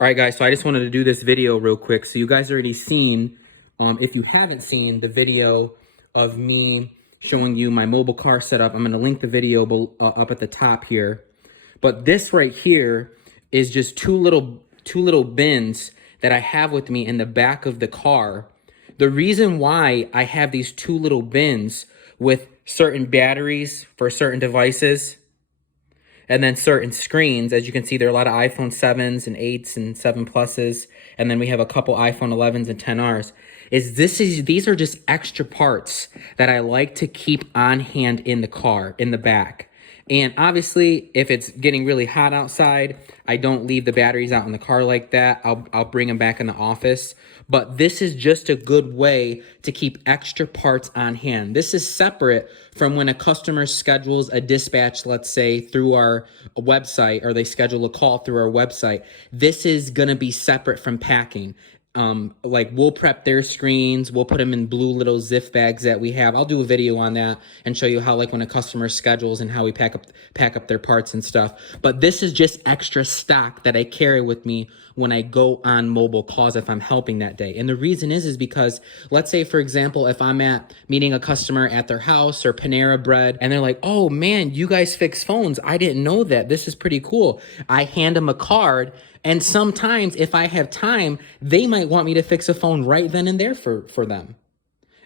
All right, guys, so I just wanted to do this video real quick. So you guys already seen, if you haven't seen the video of me showing you my mobile car setup, I'm gonna link the video up at the top here. But this right here is just two little bins that I have with me in the back of the car. The reason why I have these two little bins with certain batteries for certain devices and then certain screens, as you can see, there are a lot of iPhone 7s and 8s and 7 Pluses, and then we have a couple iPhone 11s and 10Rs, these are just extra parts that I like to keep on hand in the car, in the back. And obviously, if it's getting really hot outside, I don't leave the batteries out in the car like that. I'll bring them back in the office. But this is just a good way to keep extra parts on hand. This is separate from when a customer schedules a dispatch, let's say, through our website, or they schedule a call through our website. This is gonna be separate from packing. Like we'll prep their screens, we'll put them in blue little Ziff bags that we have. I'll do a video on that and show you how, like, when a customer schedules and how we pack up their parts and stuff. But this is just extra stock that I carry with me when I go on mobile calls if I'm helping that day. And the reason is because, let's say, for example, if I'm meeting a customer at their house or Panera Bread, and they're like, oh man, you guys fix phones. I didn't know that. This is pretty cool. I hand them a card. And sometimes if I have time, they might want me to fix a phone right then and there for them.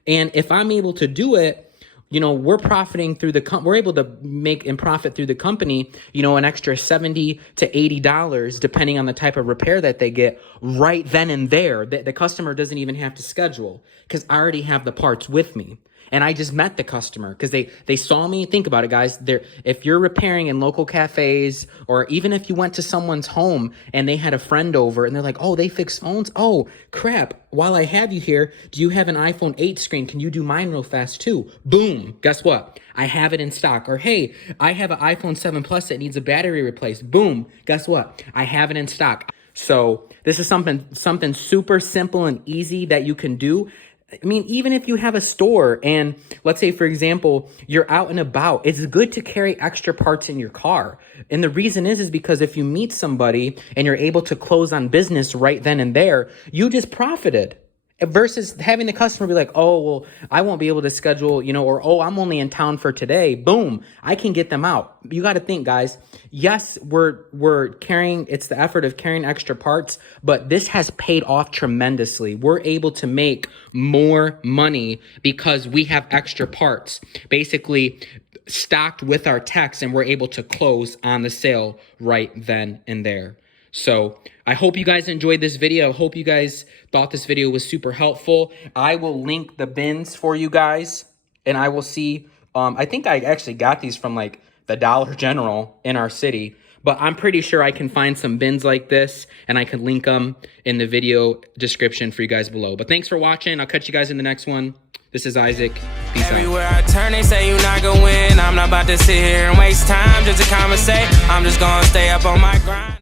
And if I'm able to do it, you know, we're profiting through we're able to make and profit through the company, you know, an extra $70 to $80, depending on the type of repair that they get right then and there. The customer doesn't even have to schedule because I already have the parts with me. And I just met the customer because they saw me. Think about it, guys. If you're repairing in local cafes, or even if you went to someone's home and they had a friend over and they're like, oh, they fix phones? Oh, crap. While I have you here, do you have an iPhone 8 screen? Can you do mine real fast too? Boom. Guess what? I have it in stock. Or, hey, I have an iPhone 7 Plus that needs a battery replaced. Boom. Guess what? I have it in stock. So this is something super simple and easy that you can do. I mean, even if you have a store and let's say, for example, you're out and about, it's good to carry extra parts in your car. And the reason is because if you meet somebody and you're able to close on business right then and there, you just profited. Versus having the customer be like, oh, well, I won't be able to schedule, you know, or, oh, I'm only in town for today. Boom, I can get them out. You got to think, guys. Yes, we're carrying, it's the effort of carrying extra parts, but this has paid off tremendously. We're able to make more money because we have extra parts, basically stocked with our techs, and we're able to close on the sale right then and there. So I hope you guys enjoyed this video. I hope you guys thought this video was super helpful. I will link the bins for you guys, and I will see, I think I actually got these from like the Dollar General in our city, but I'm pretty sure I can find some bins like this, and I can link them in the video description for you guys below. But thanks for watching. I'll catch you guys in the next one. This is Isaac. Peace out. Everywhere I turn, they say you're not gonna win. I'm not about to sit here and waste time just to conversate. I'm just gonna stay up on my grind.